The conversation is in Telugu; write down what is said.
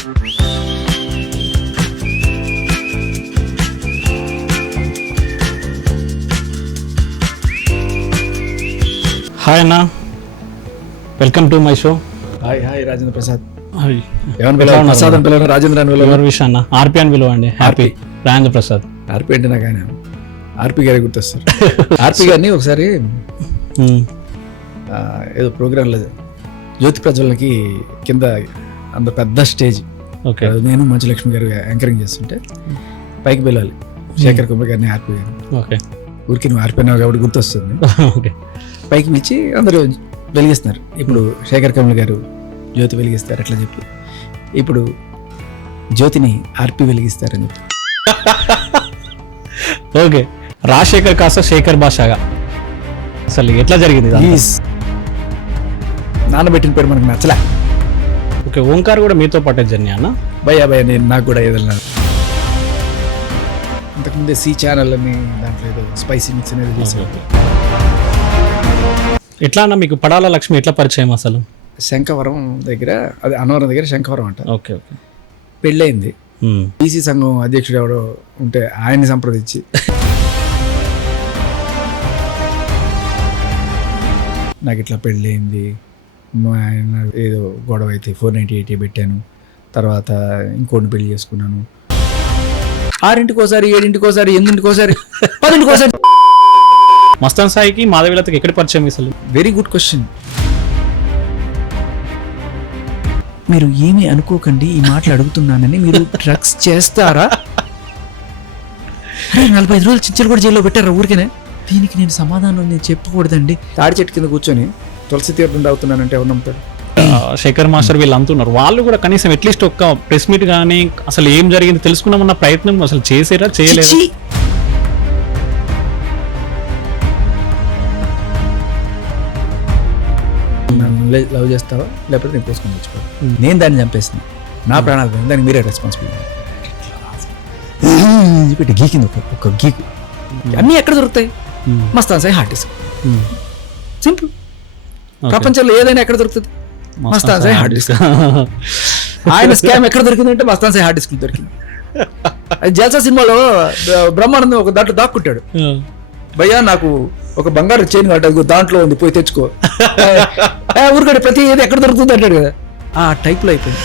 హాయ్ అన్న, welcome to my show. Hi hi Rajendra Prasad. Hi, Prasad అని పిలవరా, రాజేంద్ర అని పిలవరా? ఎవరి విషయం అన్న? ఆర్పి అని పిలవండి. హ్యాపీ రాజేంద్ర ప్రసాద్. ఆర్పి అంటే నాకు ఆయన ఆర్పి గారి గుర్తొస్తారు. ఆర్పి గారిని ఒకసారి ఏదో ప్రోగ్రాంలో జ్యోతి ప్రజ్వలకి కింద అంత పెద్ద స్టేజ్, ఓకే, నేను మంచు లక్ష్మి గారు యాంకరింగ్ చేస్తుంటే పైకి వెళ్ళాలి శేఖర్ కుమార్ గారిని, ఆర్పి గారిని. ఓకే, ఊరికి నువ్వు ఆర్పి అన్నావు కాబట్టి గుర్తొస్తుంది. ఓకే, పైకి పిలిచి అందరూ వెలిగిస్తున్నారు. ఇప్పుడు శేఖర్ కమల్ గారు జ్యోతి వెలిగిస్తారు అట్లా చెప్పి, ఇప్పుడు జ్యోతిని ఆర్పి వెలిగిస్తారని చెప్పి. ఓకే, రాజశేఖర్ కాస్త శేఖర్ భాషగా అసలు ఎట్లా జరిగింది? ప్లీజ్, నాన్నబెట్టిన పేరు మనకు నచ్చలే. ఓకే, ఓంకార్ కూడా మీతో పాటే జర్నీ అన్న? భయ్యా నేను నాకు కూడా ఏదన్నా అంతకుముందే సి ఛానల్ అని దాంట్లో ఏదో స్పైసీ మిక్స్ అనేది చేశాను. ఎట్లా అన్న మీకు పడాల లక్ష్మి ఎట్లా పరిచయం అసలు? శంఖవరం దగ్గర, అది అన్నవరం దగ్గర శంఖవరం అంట. ఓకే, ఓకే, పెళ్ళయింది. బీసీ సంఘం అధ్యక్షుడు ఎవడో ఉంటే ఆయన్ని సంప్రదించి నాకు ఇట్లా పెళ్ళయింది, మా ఆయన ఏదో గొడవ అయితే 498 పెట్టాను, తర్వాత ఇంకోటి పెళ్లి చేసుకున్నాను, 6:00, 7:00, 8:00, 10:00. మస్తాన్ సాయికి మాధవీలతకి ఎక్కడ పరిచయం అసలు? Very good question. మీరు ఏమీ అనుకోకండి, ఈ మాటలు అడుగుతున్నానని. మీరు డ్రగ్స్ చేస్తారా? 45 రోజులు చించలు కూడా జైల్లో పెట్టారా ఊరికేనే? దీనికి నేను సమాధానం నేను చెప్పకూడదండి. తాడి చెట్టు కింద కూర్చొని తులసి తీర్థం తాగుతున్నానంటే ఎవరు నమ్ముతారు? శేఖర్ మాస్టర్ వీళ్ళు అంటున్నారు, వాళ్ళు కూడా కనీసం అట్లీస్ట్ ఒక్క ప్రెస్ మీట్ కానీ అసలు ఏం జరిగింది తెలుసుకున్నామన్న ప్రయత్నం అసలు చేసారా, చేయలేదు? లవ్ చేస్తావా లేకపోతే నేను పోసుకొని తెచ్చుకో, నేను దాన్ని చంపేసిన, నా ప్రాణాలు పోయింది, దానికి మీరే రెస్పాన్సిబిలిటీ పెట్టి గీకింది ఒక గీకు. అన్నీ ఎక్కడ దొరుకుతాయి? Mastan Sai hard disk. Simple. ప్రపంచంలో ఏదైనా ఎక్కడ దొరుకుతుంది? Mastan Sai hard disk. ఆయన స్కామ్ ఎక్కడ దొరికిందంటే మస్తాన్ సాయి హార్డ్ డిస్క్ దొరికింది. అది జల్సా సినిమాలో బ్రహ్మానందం ఒక దాంట్లో దాక్కుంటాడు, భయ్యా నాకు ఒక బంగారు చైన్ కట్టాడు, దాంట్లో ఉంది, పోయి తెచ్చుకో. ఊరికడే ప్రతి ఏది ఎక్కడ దొరుకుతుంది అంటాడు కదా, ఆ టైప్లో అయిపోయింది.